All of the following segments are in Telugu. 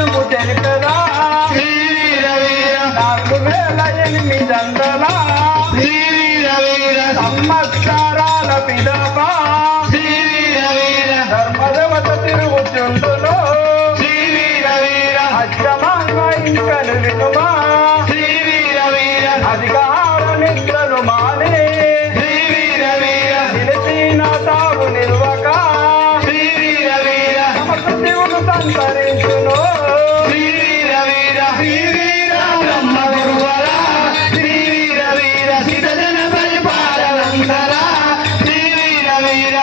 దినము తెలిపదా 4800 సంవత్సరాల పిదపా ధర్మదేవత తిరుగుచుండును అచ్చమాంగ ఇంకను వినుమా అధికార నిద్రలు మాని నిలిచిన తావు నిల్వక సమృద్ధివులు సంతరించును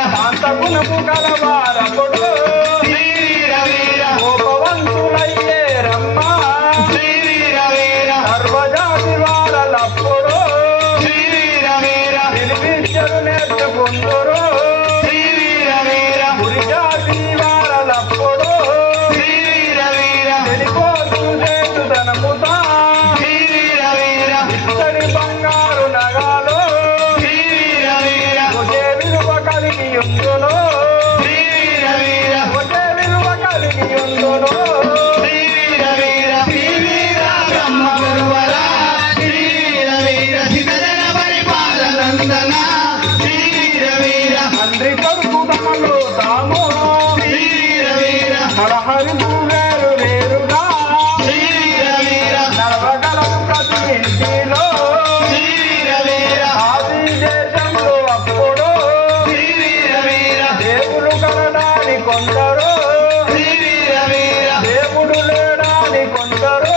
శాంతగుణము కలవారపుడు గోపవంతులయ్యే రమ్మ సర్వజాతి వారలప్పుడు విద్యలు నేర్చుకుందరు గురిజాతి వారలప్పుడు వెళ్ళిపోతూ చేతుదనముతా ఇత్తడి బంగారు నగాలు ఒకే విలువ కలిగి ఉందును ఒకే విలువ కలిగి ఉందును తండ్రి కొడుకు తమలో తాము నరహరులు వేరు వేరుగా నడవగలరు ప్రతి ఇంటిలో ఆది దేశంలో అప్పుడు దేవుడు కలడాని కొందరు దేవుడు లేడాని కొందరు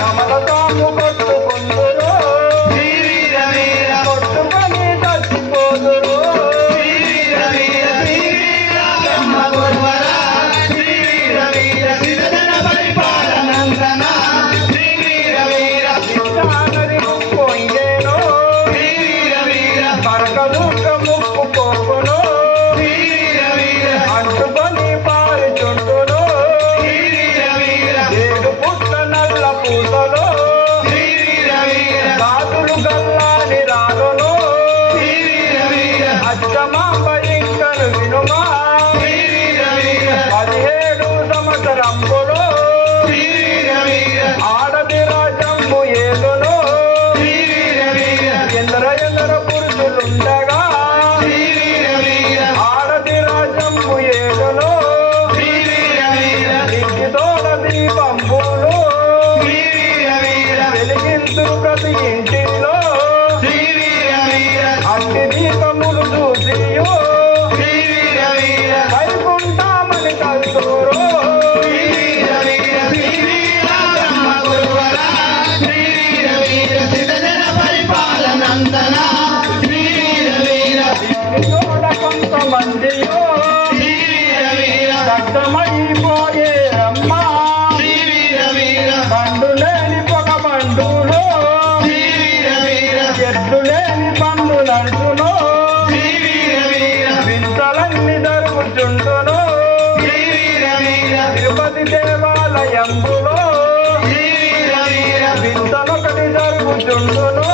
కమలతాము కొట్టుకుందరు కొట్టుకొని చచ్చిపోదురు నది ముప్పు ఇంగేను కనకదుర్గ ముప్పు పోకును అంటుకొని పారిచుండును ఏడు పుట్ల నల్ల పూసలు కాదులు గల్లాని రాలును అచ్చమాంబ ఇంకను వినుమా 17 సంవత్సరంబులు ఆడది రాజంబు ఏలును ఎందర పురుషులుండగా ఆడది రాజంబు ఏలును ఇంటితోడ దీపంబులు వెలిగించు ప్రతి ఇంటిలో అన్ని దీపములు చూసియు వైకుంఠమని కలుతురు కొంతమందియో దగ్ధమైపోయే రమ్మ బండు లేని పొగ బండులో ఎడ్లు లేని బండు నడుచును వింతలన్నీ జరుగుచుండును తిరుపతి దేవాలయంబులో వింతలొకటి జరుగుచుండును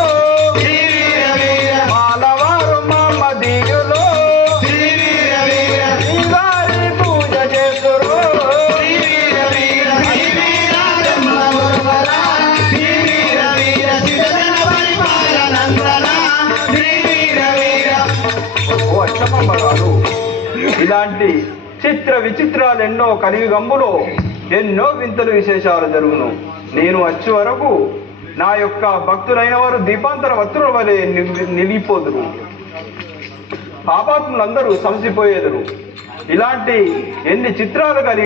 మాలవారు మమ్మదీయులు శ్రీవారి పూజ చేతురు ఇలాంటి చిత్ర విచిత్రాలు ఎన్నో కలియుగంబులో ఎన్నో వింతలు విశేషాలు జరుగును. నేను వచ్చే వరకు నా యొక్క భక్తులైన వారు దీపాంతర వత్తుల వలె నిలిపోదురు, పాపాత్ములందరూ సంసిపోయేదురు. ఇలాంటి ఎన్ని చిత్రాలు కలిగి